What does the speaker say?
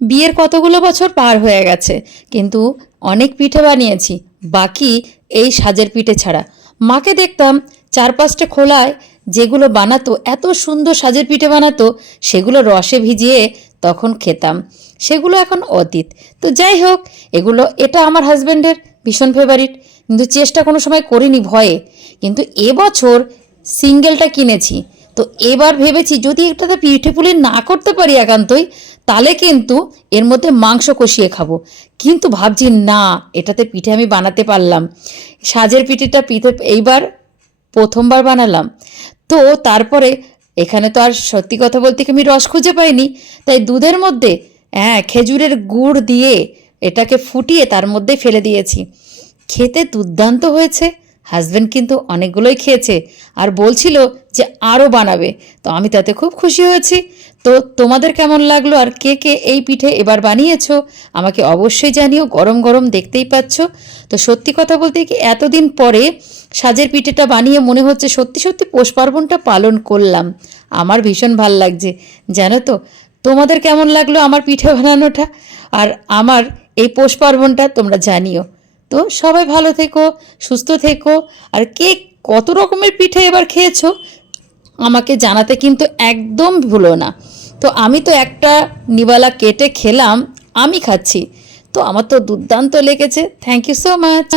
বিয়ের কতগুলো বছর পার হয়ে গেছে, কিন্তু অনেক পিঠে বানিয়েছি, বাকি এই সাজের পিঠে ছাড়া। মাকে দেখতাম চার পাঁচটা খোলায়, যেগুলো বানাতো, এত সুন্দর সাজের পিঠে বানাতো, সেগুলো রসে ভিজিয়ে তখন খেতাম। সেগুলো এখন অতীত। তো যাই হোক, এগুলো, এটা আমার হাজব্যান্ডের ভীষণ ফেভারিট কিন্তু চেষ্টা কোনো সময় করিনি ভয়ে। কিন্তু এবছর সিঙ্গেলটা কিনেছি। তো এবার ভেবেছি যদি এটাতে পিঠে পুলি না করতে পারি একান্তই তাহলে কিন্তু এর মধ্যে মাংস কষিয়ে খাব। কিন্তু ভাবছি, না, এটাতে পিঠে আমি বানাতে পারলাম। সাজের পিঠেটা পিঠে এইবার প্রথমবার বানালাম। তো তারপরে এখানে তো আর সত্যি কথা বলতে কি আমি রস খুঁজে পাইনি। তাই দুধের মধ্যে হ্যাঁ খেজুরের গুড় দিয়ে এটাকে ফুটিয়ে তার মধ্যে ফেলে দিয়েছি। খেতে দুর্দান্ত হয়েছে। হাজব্যান্ড কিন্তু অনেকগুলোই খেয়েছে আর বলছিল যে আরও বানাবে। তো আমি তাতে খুব খুশি হয়েছি। তো তোমাদের কেমন লাগল আর কে কে এই পিঠে এবার বানিয়েছো? আমাকে অবশ্যই জানিও, গরম গরম দেখতেই পাচ্ছ। তো সত্যি কথা বলতে কি এতদিন পরে সাজের পিঠেটা বানিয়ে মনে হচ্ছে সত্যি সত্যি পৌষ পার্বণটা পালন করলাম। আমার ভীষণ ভালো লাগছে। জানো তো, তোমাদের কেমন লাগল আমার পিঠে বানানোটা? আর আমার এই পৌষ পার্বণটা তোমরা জানিও। তো সবাই ভালো থেকো, সুস্থ থেকো। আর কে কত রকমের পিঠে এবার খেয়েছো, আমাকে জানাতে কিন্তু একদম ভুলো না। তো আমি তো একটা নিবালা কেটে খেলাম, আমি খাচ্ছি। তো আমার তো দুর্দান্ত লেগেছে। Thank you so much